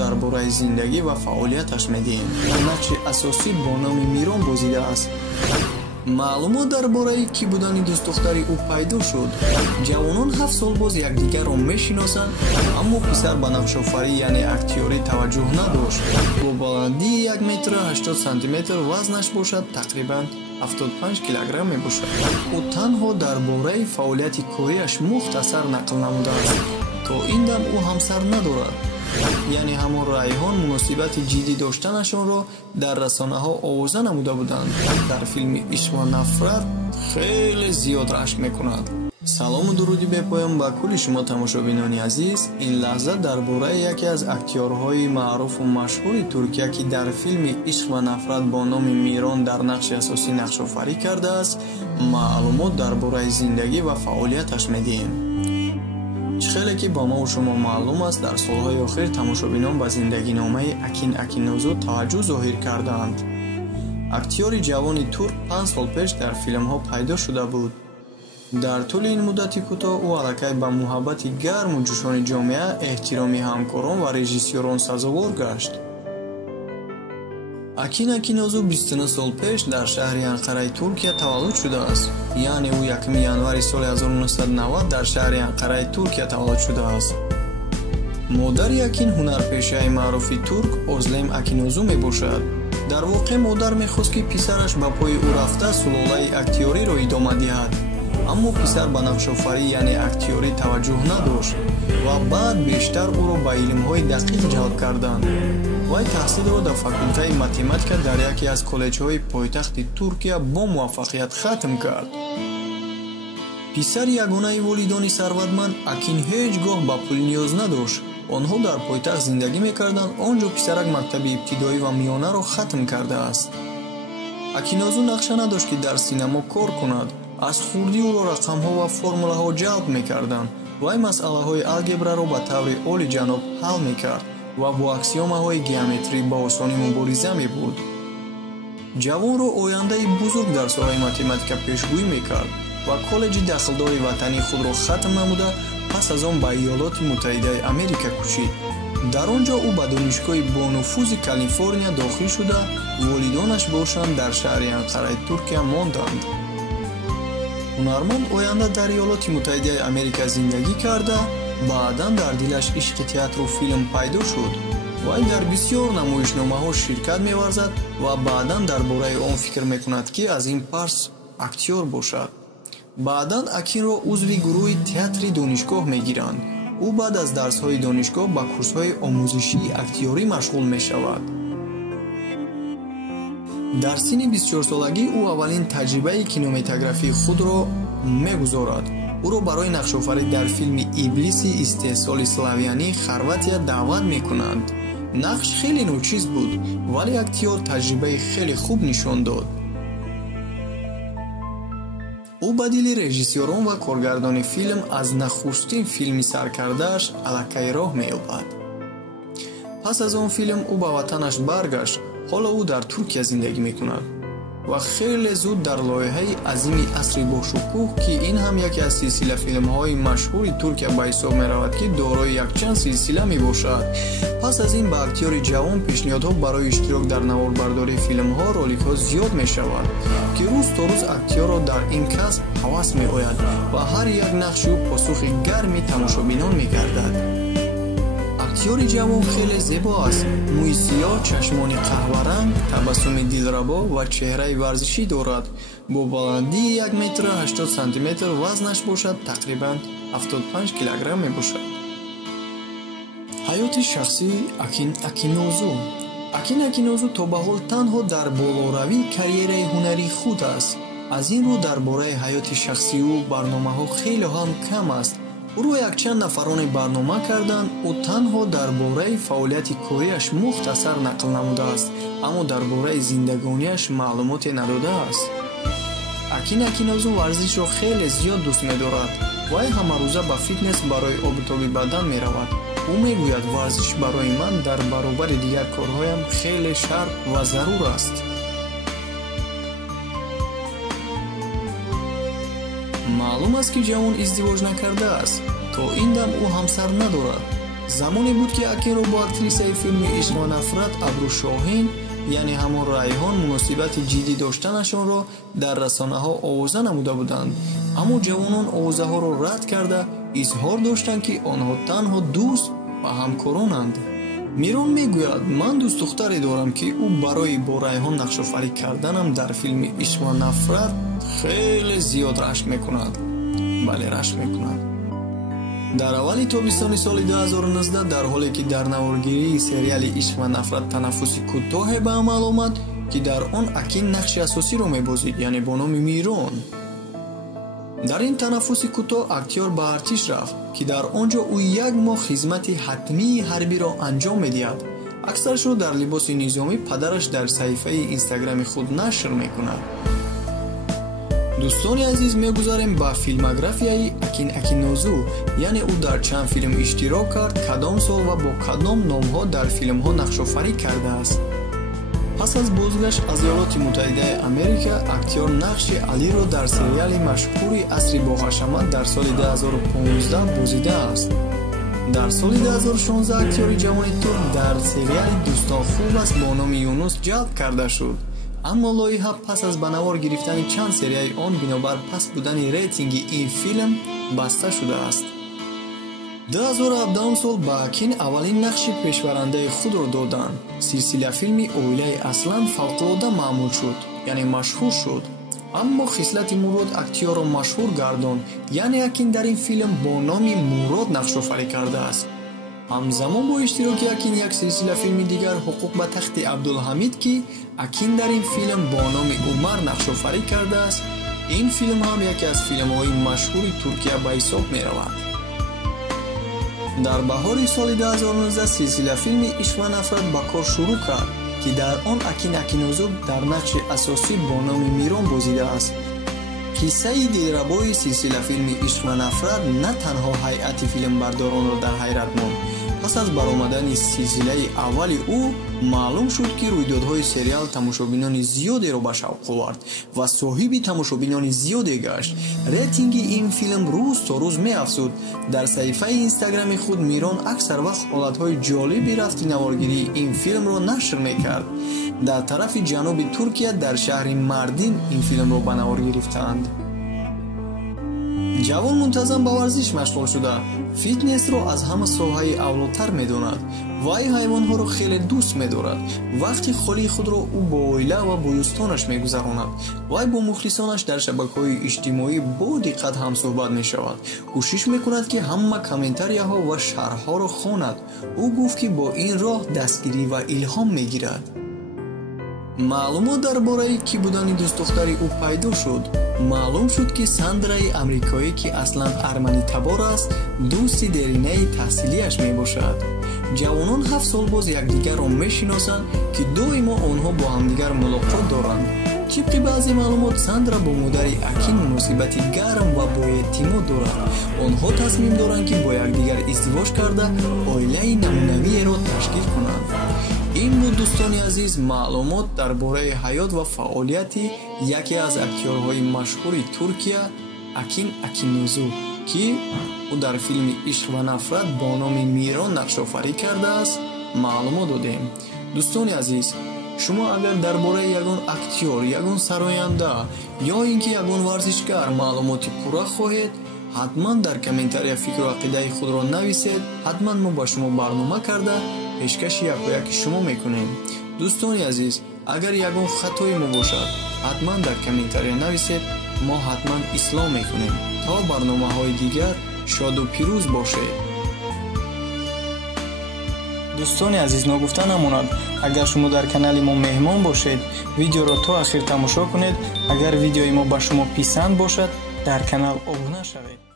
дар бораи зиндагӣ ва фаъолияташ медиҳем. Нақши асосӣ бо номи Мирон бозидааст. маълумот дар бораи кӣ будани дӯстдухтари ӯ пайдо шуд. ҷавонон 7 сол боз якдигарро мешиносанд, аммо писар ба нақшофарӣ яъне актёрӣ таваҷҷӯҳ надошт. бо баландии 1 метр 80 сантиметр, вазнаш бошад тақрибан 75 килограмм мебошад. ӯ танҳо дар бораи фаъолияти корияш мухтасар нақл намудааст. то ин дам ӯ ҳамсар надорад. яъне ҳамон райҳон муносибати ҷиддӣ доштанашонро дар расонаҳо овоза намуда буданд. дар филми «Ишқ ва нафрат» хеле зиёд рашк мекунад. салому дуруди бепоён ба кулли шумо тамошобинони азиз. ин лаҳза дар бораи яке аз актёрҳои маъруфу машҳури Туркия ки дар филми «Ишқ ва нафрат» бо номи Мирон дар нақши асосӣ нақшофарӣ кардааст, маълумот дар бораи зиндагӣ ва фаъолияташ медиҳем. хеле ки ба мову шумо маълум аст, дар солҳои охир тамошобинон ба зиндагиномаи Акин Акинозу таваҷҷӯҳ зоҳир кардаанд. актёри ҷавони турк 5 сол пеш дар филмҳо пайдо шуда буд. дар тӯли ин муддати кӯтоҳ ӯ аллакай ба муҳаббати гарму ҷӯшони ҷомеа, эҳтироми ҳамкорон ва режиссёрон сазовор гашт. Акин Акинозу 29 сол пеш дар шаҳри Анқараи Туркия таваллуд шудааст. яъне ӯ 1 январи соли 1990 дар шаҳри Анқараи Туркия таваллуд шудааст. модари Акин ҳунарпешаи маъруфи турк Озлем Акинозу мебошад. дар воқеъ модар мехост ки писараш ба пои ӯ рафта сулолаи актёриро идома диҳад, аммо писар ба нақшофарӣ яъне актёрӣ таваҷҷӯҳ надошт ва баъд бештар ӯро ба илмҳои дақиқ ҷалб карданд. вай таҳсилро дар факултаи математика дар яке аз коллеҷҳои пойтахти Туркия бо муваффақият хатм кард. писари ягонаи волидони сарватманд, Акин ҳеҷ гоҳ ба пул ниёз надошт. онҳо дар пойтахт зиндагӣ мекарданд, он ҷо писарак мактаби ибтидоӣ ва миёнаро хатм кардааст. Акинозу нақша надошт ки дар синемо кор кунад. аз хурдӣ ӯро рақамҳо ва формулаҳо ҷалб мекарданд. вай масъалаҳои алгебраро ба таври олиҷаноб ҳал мекард ва бо аксиомаҳои геометрӣ ба осонӣ мубориза мебурд. ҷавонро ояндаи бузург дар соҳаи математика пешгӯӣ мекард ва коллеҷи дахлдори ватании худро хатм намуда, пас аз он ба Иёлоти Муттаҳидаи Америка кӯчид. дар он ҷо ӯ ба донишгоҳи бонуфузи Калифорния дохил шуда, волидонаш бошанд дар шаҳри Анқараи Туркия монданд. ҳунарманд оянда дар Иёлоти Муттаҳидаи Америка зиндагӣ карда, баъдан дар дилаш ишқи театру филм пайдо шуд. вай дар бисёр намоишномаҳо ширкат меварзад ва баъдан дар бораи он фикр мекунад ки аз ин парс актёр бошад. баъдан Акинро узви гурӯҳи театри донишгоҳ мегиранд. ӯ баъд аз дарсҳои донишгоҳ ба курсҳои омӯзишии актёрӣ машғул мешавад. дар синни 24-солагӣ ӯ аввалин таҷрибаи кинометографии худро мегузорад. ӯро барои нақшофарӣ дар филми «Иблиси истеҳсоли Славянӣ» Хорватия даъват мекунанд. нақш хеле ночиз буд, вале актёр таҷрибаи хеле хуб нишон дод. ӯ ба дили режиссёрон ва коргардони филм аз нахустин филми саркардааш аллакай роҳ меёбад. пас аз он филм ӯ ба ватанаш баргашт. ҳоло ӯ дар Туркия зиндагӣ мекунад ва хеле зуд дар лоиҳаи азими «Асри бошукӯҳ» ки ин ҳам яке аз силсила филмҳои машҳури Туркия ба ҳисоб меравад ки дорои якчанд силсила мебошад. пас аз ин ба актёри ҷавон пешниҳодҳо барои иштирок дар наворбардории филмҳо, роликҳо зиёд мешавад, ки рӯз то рӯз актёрро дар ин касб ҳавас меояд ва ҳар як нақши ӯ посухи гарми тамошобинон мегардад. актёри ҷавон хеле зебо аст. мӯи сиёҳ, чашмони қаҳваранг, табассуми дилрабо ва чеҳраи варзишӣ дорад. бо баландии 1 метр 80 сантиметр, вазнаш бошад тақрибан 75 килограмм мебошад. ҳаёти шахсии Акин Акинозу. Акин Акинозу то ба ҳол танҳо дар болоравии карьераи ҳунарии худ аст. аз ин рӯ дар бораи ҳаёти шахсии ӯ барномаҳо хеле ҳам кам аст. ӯро якчанд нафароне барнома карданд. ӯ танҳо дар бораи фаъолияти корияш мухтасар нақл намудааст, аммо дар бораи зиндагонияш маълумоте надодааст. Акин Акинозу варзишро хеле зиёд дӯст медорад. вай ҳамарӯза ба фитнес барои обутоби бадан меравад. ӯ мегӯяд, варзиш барои ман дар баробари дигар корҳоям хеле шарт ва зарур аст. маълум аст ки ҷавон издивоҷ накардааст. то ин дам ӯ ҳамсар надорад. замоне буд ки Акинро бо актрисаи филми Ишқ ва нафрат Абру Шоҳин яъне ҳамон Райҳон муносибати ҷиддӣ доштанашонро дар расонаҳо овоза намуда буданд, аммо ҷавонон овозаҳоро рад карда изҳор доштанд ки онҳо танҳо дӯст ва ҳамкоронанд. Мирон мегӯяд: ман дӯстдухтаре дорам ки ӯ барои бо Райҳон нақшофарӣ карданам дар филми Ишқ ва нафрат хеле зиёд рашк мекунад. бале, рашк мекунад. дар аввали тобистони соли 2019 дар ҳоле ки дар наворгирии сериали Ишқ ва нафрат танаффуси кӯтоҳе ба амал омад ки дар он Акин нақши асосиро мебозид, яъне бо номи Мирон. дар ин танаффуси кӯтоҳ актёр ба артиш рафт ки дар он ҷо ӯ 1 моҳ хизмати ҳатмии ҳарбиро анҷом медиҳад. аксарашро дар либоси низомӣ падараш дар саҳифаи инстаграми худ нашр мекунад. дӯстони азиз, мегузарем ба филмографияи Акин Акинозу, яъне ӯ дар чанд филм иштирок кард, кадом сол ва бо кадом номҳо дар филмҳо нақшофарӣ кардааст. пас аз бозгашт аз Иёлоти Муттаҳидаи Америка, актёр нақши Алиро дар сериали машҳури Асри бо ҳашамат дар соли 2015 бозидааст. дар соли 2016 актёри ҷавони турк дар сериали Дӯстон хуб аст бо номи Юнус ҷалб карда шуд, аммо лоиҳа пас аз ба навор гирифтани чанд серияи он бинобар паст будани рейтинги ин филм баста шудааст. 2017 сол ба Акин аввалин нақши пешбарандаи худро доданд. силсила филми Оилаи Аслан фавқулода маъмул шуд, яъне машҳур шуд. аммо хислати Мурод актёрро машҳур гардонд, яъне Акин дар ин филм бо номи Мурод нақшофарӣ кардааст. ҳамзамон бо иштироки Акин як силсила филми дигар ҳуқуқ ба тахти Абдулҳамид ки Акин дар ин филм бо номи Умар нақшофарӣ кардааст. ин филм ҳам яке аз филмҳои машҳури Туркия ба ҳисоб меравад. дар баҳори соли 2019 силсила филми Ишқ ва нафрат ба кор шурӯъ кард ки дар он Акин Акинозу дар нақши асосӣ бо номи Мирон бозидааст. қиссаи дилрабои силсила филми Ишқ ва нафрат на танҳо ҳайати филмбардоронро дар ҳайрат монд. пас аз баромадани силсилаи аввали ӯ маълум шуд ки рӯйдодҳои сериал тамошобинони зиёдеро ба шавқ овард ва соҳиби тамошобинони зиёде гашт. рейтинги ин филм рӯз то рӯз меафзуд. дар саҳифаи инстаграми худ Мирон аксар вақт ҳолатҳои ҷолиби рафти наворгирии ин филмро нашр мекард. дар тарафи ҷануби Туркия дар шаҳри Мардин ин филмро ба навор гирифтаанд. ҷавон мунтазам ба варзиш машғул шуда, фитнесро аз ҳама соҳаи авлотар медонад. вай ҳайвонҳоро хеле дӯст медорад. вақти холии худро ӯ бо оила ва бо дӯстонаш мегузаронад. вай бо мухлисонаш дар шабакаҳои иҷтимоӣ бо диққат ҳамсӯҳбат мешавад. кӯшиш мекунад ки ҳама комментарияҳо ва шарҳҳоро хонад. ӯ гуфт ки бо ин роҳ дастгирӣ ва илҳом мегирад. маълумот дар бораи кӣ будани дӯстдухтари ӯ пайдо шуд. маълум шуд ки Сандраи амрикоӣ ки аслан арманитабор аст, дӯсти деринаи таҳсилиаш мебошад. ҷавонон 7 сол боз якдигарро мешиносанд ки доимо онҳо бо ҳамдигар мулоқот доранд. тибқи баъзе маълумот Сандра бо модари Акин муносибати гарм ва боэътимод дорад. онҳо тасмим доранд ки бо якдигар издивоҷ карда оилаи намунавиеро ташкил кунанд. ин буд дӯстони азиз маълумот дар бораи ҳаёт ва фаъолияти яке аз актёрҳои машҳури Туркия Акин Акинозу ки ӯ дар филми Ишқ ва нафрат бо номи Мирон нақшофарӣ кардааст маълумот додем. дӯстони азиз, шумо агар дар бораи ягон актёр, ягон сароянда ё ин ки ягон варзишгар маълумоти пурра хоҳед, ҳатман дар комментария фикру ақидаи худро нависед. ҳатман мо ба шумо барнома карда пешкаши якояки шумо мекунем. дӯстони азиз, агар ягон хатои мо бошад, ҳатман дар комментария нависед. мо ҳатман ислоҳ мекунем. то барномаҳои дигар шоду пирӯз бошед. дӯстони азиз, ногуфта намонад, агар шумо дар канали мо меҳмон бошед, видеоро то ахир тамошо кунед. агар видеои мо ба шумо писанд бошад, дар канал обуна шавед.